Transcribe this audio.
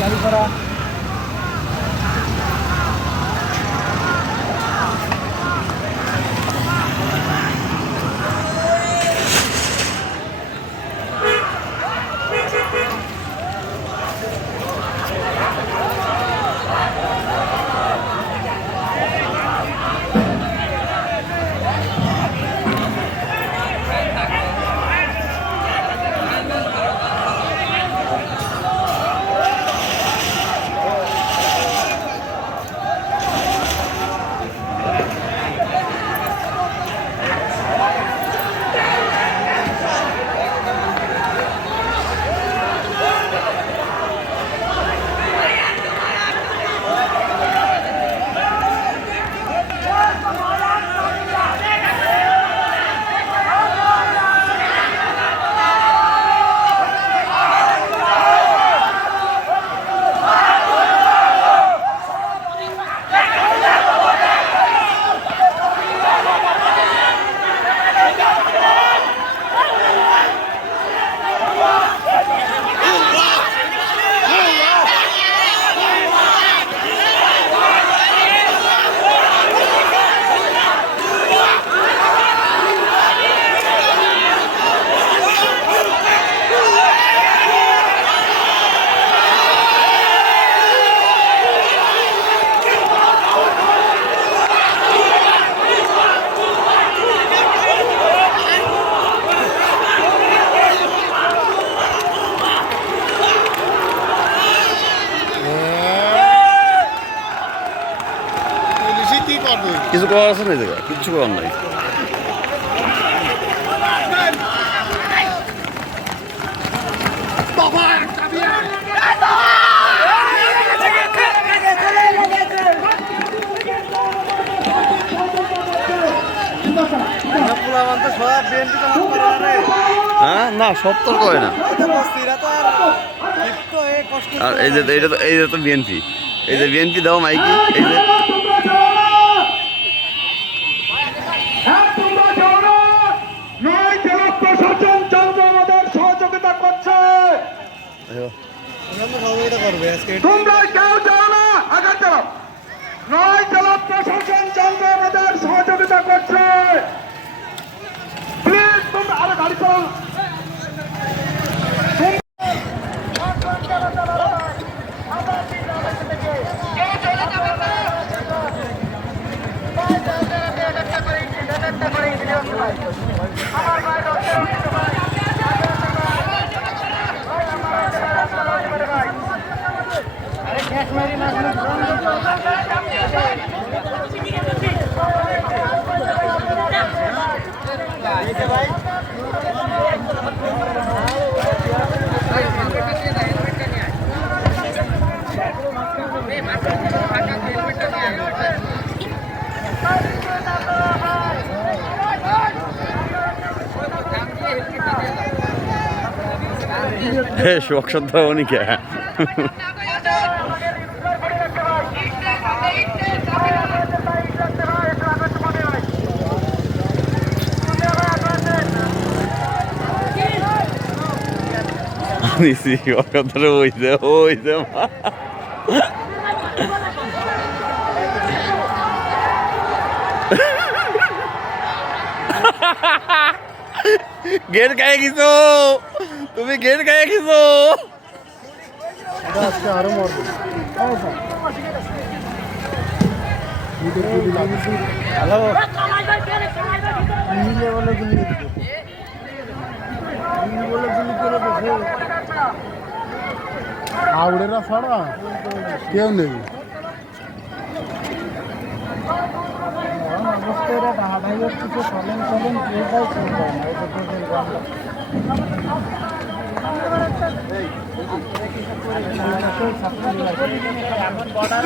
গাড়ি করা কিছু করার আছে না জায়গা, কিচ্ছু করার নাই। হ্যাঁ না, সব তো করে না। আর এই যে তো বিএনপি, এই যে বিএনপি দাও মাইকি, এই যে তোমরা কেউ যাও না, আগে যাও। নয় জেলা প্রশাসন চন্দ্র আমাদের সহযোগিতা করছে। প্লিজ তোমরা আরে গাড়ি চালাও। শোক সন্ধ্যা অনেকে গেট গায়ে গেছো তুমি, গেট গায়ে গেছো। আরো মরবে। হ্যালো, বলে গুলি আউড়েরা ছাড়া কেউ নেই। বর্ডার